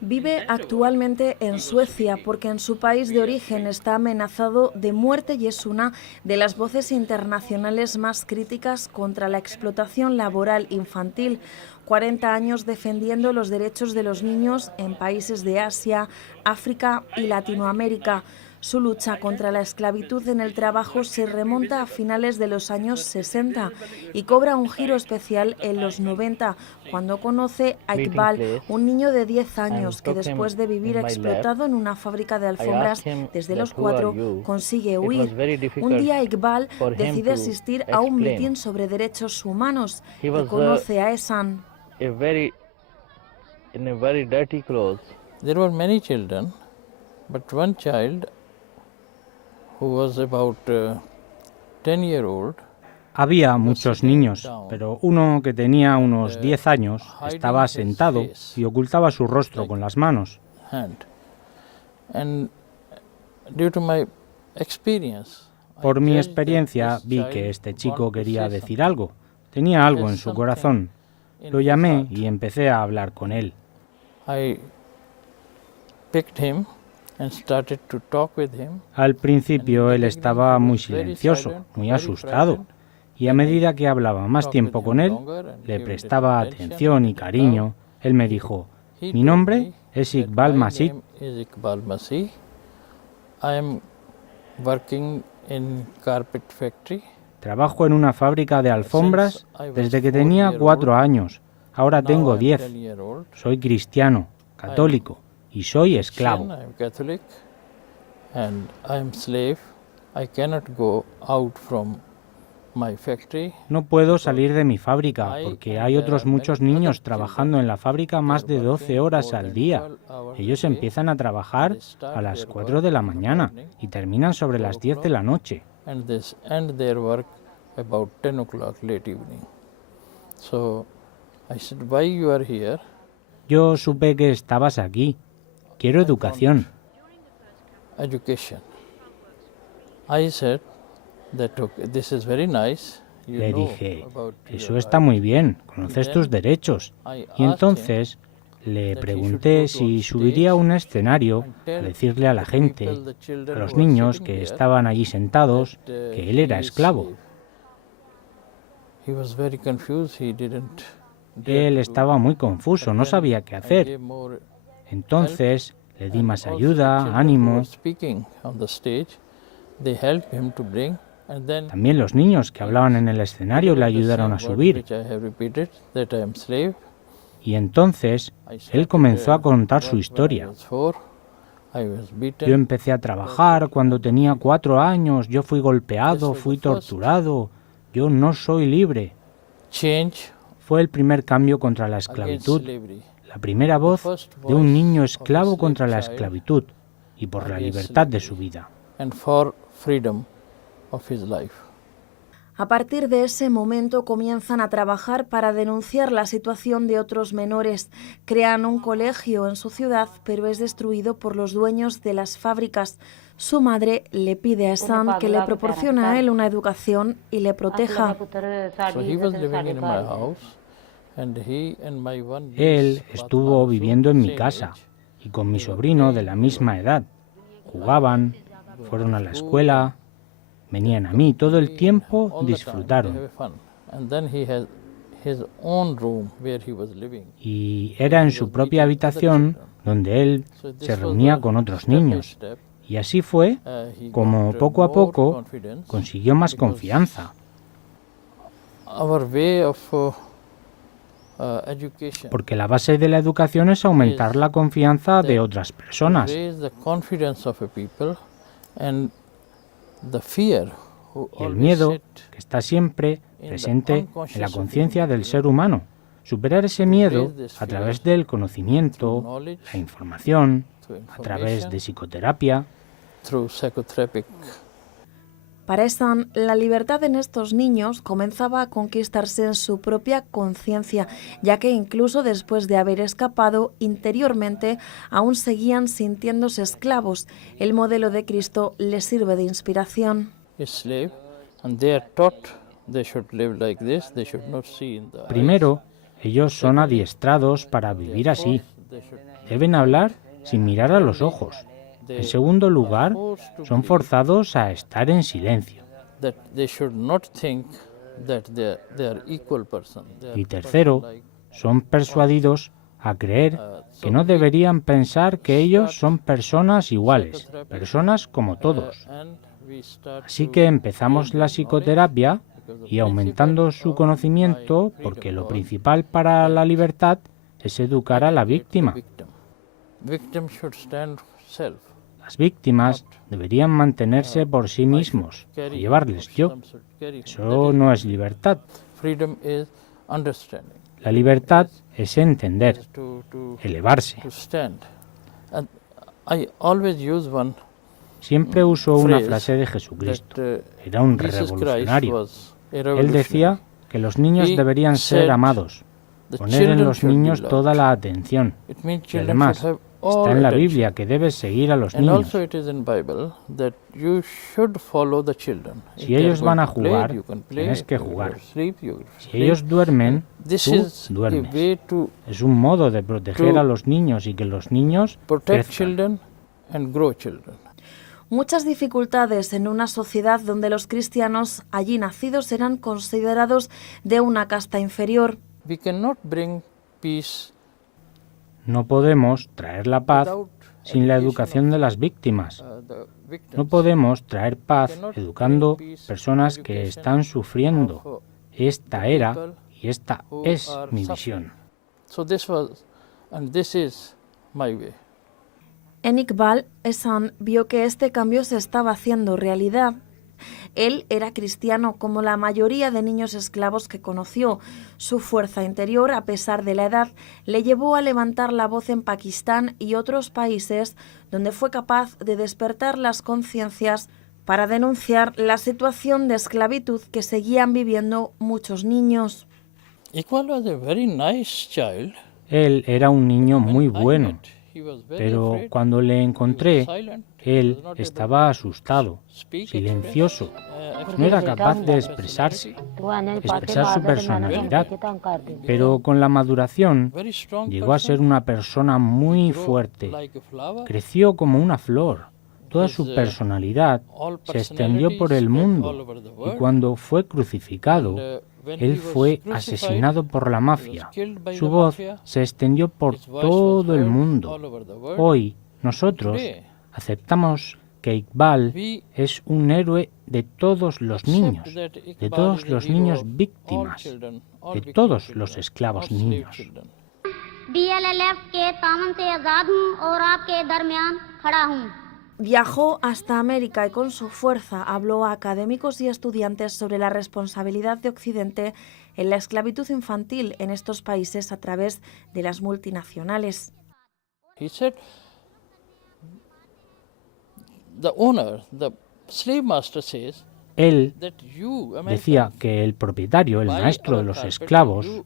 Vive actualmente en Suecia porque en su país de origen está amenazado de muerte y es una de las voces internacionales más críticas contra la explotación laboral infantil. 40 años defendiendo los derechos de los niños en países de Asia, África y Latinoamérica. Su lucha contra la esclavitud en el trabajo se remonta a finales de los años 60 y cobra un giro especial en los 90, cuando conoce a Iqbal, un niño de 10 años que después de vivir explotado en una fábrica de alfombras desde los 4, consigue huir. Un día Iqbal decide asistir a un mitin sobre derechos humanos y conoce a Ehsan. There were many children, but one child who was about 10-year-old. Había muchos niños, pero uno que tenía unos 10 años estaba sentado y ocultaba su rostro con las manos. Por mi experiencia vi que este chico quería decir algo, tenía algo en su corazón. Lo llamé y empecé a hablar con él. Al principio él estaba muy silencioso, muy asustado, y a medida que hablaba más tiempo con él, le prestaba atención y cariño. Él me dijo: mi nombre es Iqbal Masih. Trabajo en una fábrica de alfombras desde que tenía 4 años. Ahora tengo 10. Soy cristiano, católico y soy esclavo. No puedo salir de mi fábrica porque hay otros muchos niños trabajando en la fábrica más de 12 horas al día. Ellos empiezan a trabajar a las 4 de la mañana y terminan sobre las 10 de la noche. Yo supe que estabas aquí. Quiero educación. Le dije: eso está muy bien, conoces tus derechos. Y entonces le pregunté si subiría a un escenario a decirle a la gente, a los niños que estaban allí sentados, que él era esclavo. Él estaba muy confuso, no sabía qué hacer. Entonces le di más ayuda, ánimo. También los niños que hablaban en el escenario le ayudaron a subir. Y entonces él comenzó a contar su historia. Yo empecé a trabajar cuando tenía 4 años, yo fui golpeado, fui torturado, yo no soy libre. Fue el primer cambio contra la esclavitud, la primera voz de un niño esclavo contra la esclavitud y por la libertad de su vida. A partir de ese momento comienzan a trabajar para denunciar la situación de otros menores. Crean un colegio en su ciudad, pero es destruido por los dueños de las fábricas. Su madre le pide a Ehsan que le proporcione a él una educación y le proteja. Él estuvo viviendo en mi casa y con mi sobrino de la misma edad. Jugaban, fueron a la escuela, venían a mí, todo el tiempo disfrutaron. Y era en su propia habitación donde él se reunía con otros niños. Y así fue como poco a poco consiguió más confianza. Porque la base de la educación es aumentar la confianza de otras personas. Y el miedo, que está siempre presente en la conciencia del ser humano. Superar ese miedo a través del conocimiento, la información, a través de psicoterapia. Para Ehsan, la libertad en estos niños comenzaba a conquistarse en su propia conciencia, ya que incluso después de haber escapado, interiormente aún seguían sintiéndose esclavos. El modelo de Cristo les sirve de inspiración. Primero, Ellos son adiestrados para vivir así. Deben hablar sin mirar a los ojos. En segundo lugar, son forzados a estar en silencio. Y tercero, son persuadidos a creer que no deberían pensar que ellos son personas iguales, personas como todos. Así que empezamos la psicoterapia y aumentando su conocimiento, porque lo principal para la libertad es educar a la víctima. Las víctimas deberían mantenerse por sí mismos, o llevarles yo. Eso no es libertad. La libertad es entender, elevarse. Siempre uso una frase de Jesucristo. Era un revolucionario. Él decía que los niños deberían ser amados, poner en los niños toda la atención. Y además, está en la Biblia que debes seguir a los niños. Si ellos van a jugar, tienes que jugar. Si ellos duermen, tú duermes. Es un modo de proteger a los niños y que los niños crezcan. Muchas dificultades en una sociedad donde los cristianos allí nacidos eran considerados de una casta inferior. No podemos traer la paz sin la educación de las víctimas. No podemos traer paz educando personas que están sufriendo. Esta era y esta es mi visión. En Iqbal, Ehsan vio que este cambio se estaba haciendo realidad. Él era cristiano como la mayoría de niños esclavos que conoció. Su fuerza interior, a pesar de la edad, le llevó a levantar la voz en Pakistán y otros países donde fue capaz de despertar las conciencias para denunciar la situación de esclavitud que seguían viviendo muchos niños. Él era un niño muy bueno, pero cuando le encontré, él estaba asustado, silencioso. No era capaz de expresar su personalidad. Pero con la maduración llegó a ser una persona muy fuerte. Creció como una flor. Toda su personalidad se extendió por el mundo. Y cuando fue crucificado, él fue asesinado por la mafia. Su voz se extendió por todo el mundo. Hoy, nosotros aceptamos que Iqbal es un héroe de todos los niños víctimas, de todos los esclavos niños. Viajó hasta América y con su fuerza habló a académicos y estudiantes sobre la responsabilidad de Occidente en la esclavitud infantil en estos países a través de las multinacionales. Él decía que el propietario, el maestro de los esclavos,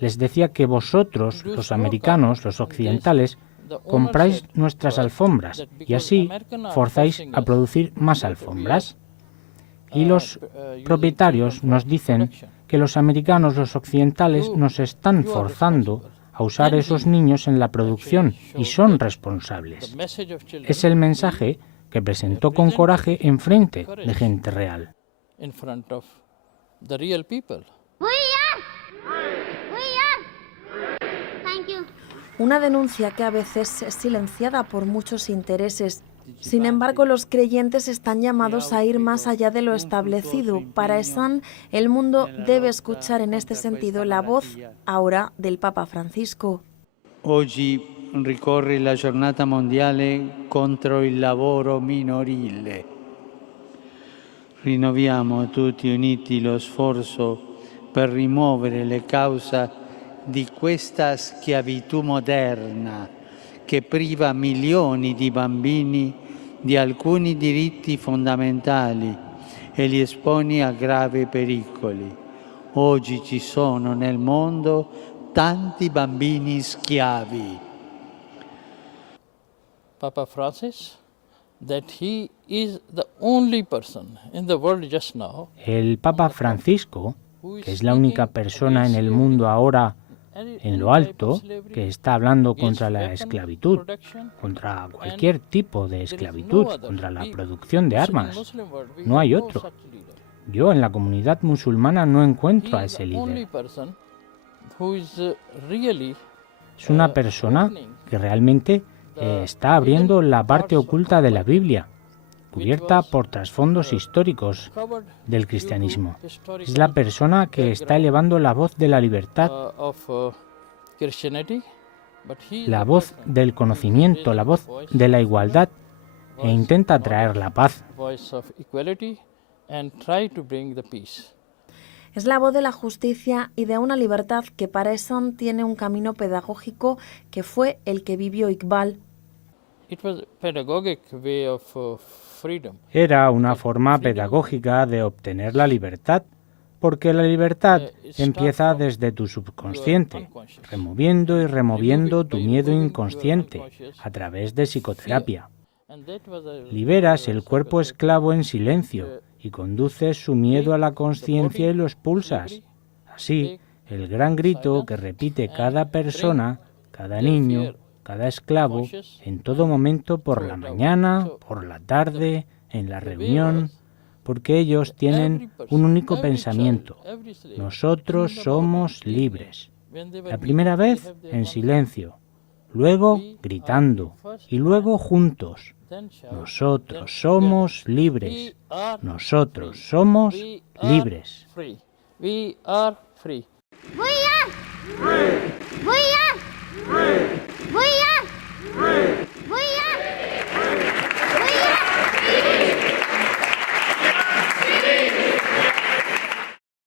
les decía que vosotros, los americanos, los occidentales, compráis nuestras alfombras y así forzáis a producir más alfombras. Y los propietarios nos dicen que los americanos, los occidentales, nos están forzando a usar esos niños en la producción y son responsables. Es el mensaje que presentó con coraje en frente de gente real. Una denuncia que a veces es silenciada por muchos intereses. Sin embargo, los creyentes están llamados a ir más allá de lo establecido. Para Ehsan, el mundo debe escuchar en este sentido la voz ahora del Papa Francisco. Oggi ricorre la giornata mondiale contro il lavoro minorile. Rinnoviamo tutti uniti lo sforzo per rimuovere le cause di questa schiavitù moderna che priva milioni di bambini di alcuni diritti fondamentali e li espone a gravi pericoli. Oggi ci sono nel mondo tanti bambini schiavi. Papa Francis, that he is the only person in the world just now. El Papa Francisco que es la única persona en el mundo ahora en lo alto que está hablando contra la esclavitud, contra cualquier tipo de esclavitud, contra la producción de armas. No hay otro. Yo en la comunidad musulmana no encuentro a ese líder. Es una persona que realmente está abriendo la parte oculta de la Biblia, cubierta por trasfondos históricos del cristianismo. Es la persona que está elevando la voz de la libertad, la voz del conocimiento, la voz de la igualdad, e intenta traer la paz. Es la voz de la justicia y de una libertad que para Ehsan tiene un camino pedagógico que fue el que vivió Iqbal. Era una forma pedagógica de obtener la libertad, porque la libertad empieza desde tu subconsciente, removiendo y removiendo tu miedo inconsciente a través de psicoterapia. Liberas el cuerpo esclavo en silencio y conduces su miedo a la conciencia y lo expulsas. Así, el gran grito que repite cada persona, cada niño, cada esclavo, en todo momento por la mañana, por la tarde, en la reunión, porque ellos tienen un único pensamiento: nosotros somos libres. La primera vez en silencio, luego gritando y luego juntos: nosotros somos libres. Nosotros somos libres. We are free. We are free. We are free.